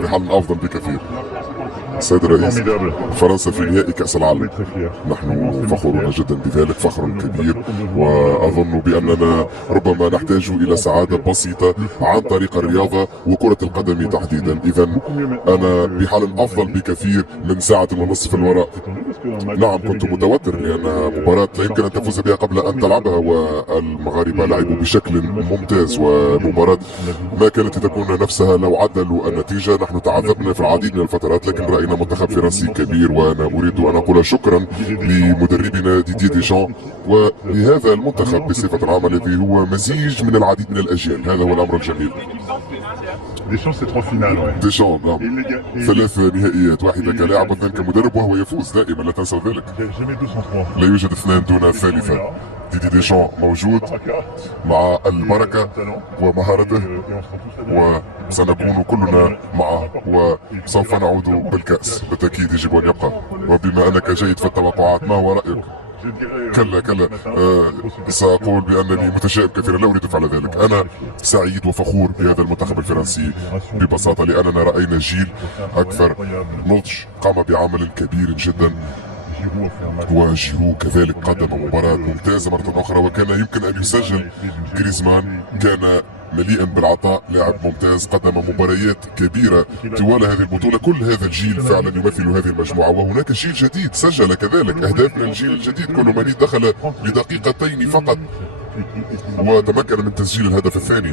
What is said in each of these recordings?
في حال أفضل بكثير. سيد الرئيس، فرنسا في نهائي كأس العالم، نحن فخورون جدا بذلك، فخر كبير، وأظن بأننا ربما نحتاج إلى سعادة بسيطة عن طريق الرياضة وكرة القدم تحديدا. إذا أنا بحال أفضل بكثير من ساعة ونصف في الوراء. نعم كنت متوتر لأن مباراة لا يمكن أن تفوز بها قبل أن تلعبها، والمغاربة لعبوا بشكل ممتاز، ومباراة ما كانت تكون نفسها لو عدلوا النتيجة. نحن تعذبنا في العديد من الفترات، لكن رأينا منتخب فرنسي كبير، وأنا أريد أن أقول شكرا لمدربنا ديدي ديشان ولهذا المنتخب بصفة عامة الذي هو مزيج من العديد من الأجيال. هذا هو الأمر الجميل. ديشان نعم، 3 نهائيات، واحدة كلاعب واثنين كمدرب، وهو يفوز دائما، لا تنسى ذلك. لا يوجد اثنان دون الثالثة. ديدي ديشان موجود مع البركة ومهارته، وسنكون كلنا معه، وسوف نعود بالكأس بالتأكيد، يجب أن يبقى. وبما أنك جيد في التوقعات، ما هو رأيك؟ كلا سأقول بأنني متشائم كثيرا، لا أريد فعل ذلك. أنا سعيد وفخور بهذا المنتخب الفرنسي ببساطة، لأننا رأينا جيل أكثر نضج قام بعمل كبير جدا، وجيرو كذلك قدم مباراة ممتازة مرة أخرى، وكان يمكن أن يسجل. جريزمان كان مليئا بالعطاء، لاعب ممتاز، قدم مباريات كبيرة طوال هذه البطولة. كل هذا الجيل فعلا يمثل هذه المجموعة، وهناك جيل جديد سجل كذلك أهداف من الجيل الجديد. كولوماني دخل لدقيقتين فقط وتمكن من تسجيل الهدف الثاني.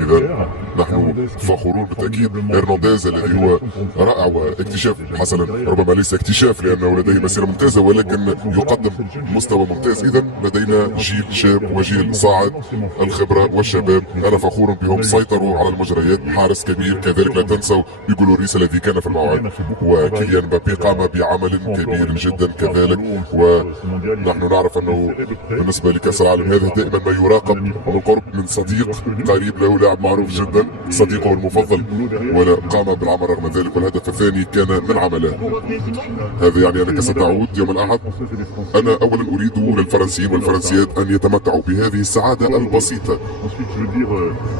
إذا نحن فخورون بالتأكيد. هرنانديز الذي هو رائع واكتشاف حسنا، ربما ليس اكتشاف لأنه لديه مسيرة ممتازة، ولكن يقدم مستوى ممتاز. إذا لدينا جيل شاب وجيل صاعد، الخبرة والشباب أنا فخور بهم، سيطروا على المجريات. حارس كبير كذلك، لا تنسوا بيغو لوريس الذي كان في الموعد، وكيليان مبابي قام بعمل كبير جدا كذلك. ونحن نعرف أنه بالنسبة لكأس العالم هذا دائما ما يراقب من قرب من صديق قريب له، لاعب معروف جدا، صديقه المفضل، وقام بالعمل رغم ذلك، والهدف الثاني كان من عمله. هذا يعني انك ستعود يوم الاحد. انا اولا اريد للفرنسيين والفرنسيات ان يتمتعوا بهذه السعاده البسيطه،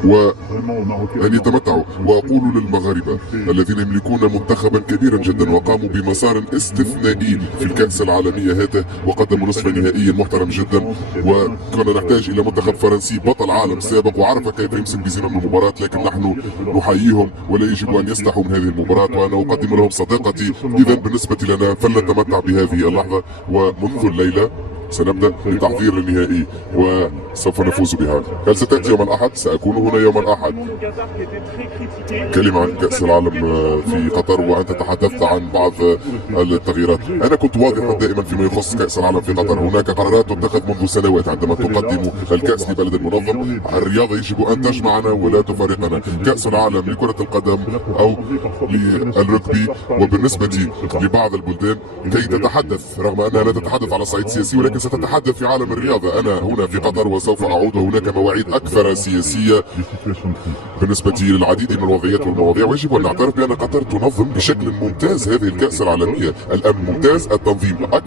وان يتمتعوا. واقول للمغاربه الذين يملكون منتخبا كبيرا جدا وقاموا بمسار استثنائي في الكأس العالمية هذا، وقدموا نصف نهائي محترم جدا، وكنا نحتاج الى منتخب فرنسي بطل عالم سابق وعرف كيف يمسك بزمام المباراة، لكن نحن نحييهم ولا يجب ان يستحوا من هذه المباراة، وانا اقدم لهم صداقتي. اذا بالنسبة لنا فلنتمتع بهذه اللحظة، ومنذ الليلة سنبدأ بتحضير النهائي وسوف نفوز بها. هل ستأتي يوم الأحد؟ سأكون هنا يوم الأحد. كلمة عن كأس العالم في قطر، وأنت تحدثت عن بعض التغييرات. أنا كنت واضحا دائما فيما يخص كأس العالم في قطر. هناك قرارات تتخذ منذ سنوات عندما تقدم الكأس لبلد منظم. الرياضة يجب أن تجمعنا ولا تفارقنا. كأس العالم لكرة القدم أو للركبي، وبالنسبة لبعض البلدان كي تتحدث، رغم أنها لا تتحدث على الصعيد السياسي، ولكن ستتحدث في عالم الرياضة. أنا هنا في قطر وسوف أعود، وهناك مواعيد أكثر سياسية بالنسبة للعديد من الوضعيات والمواضيع، ويجب أن نعترف بأن قطر تنظم بشكل ممتاز هذه الكأس العالمية. الأمن ممتاز، التنظيم أكثر.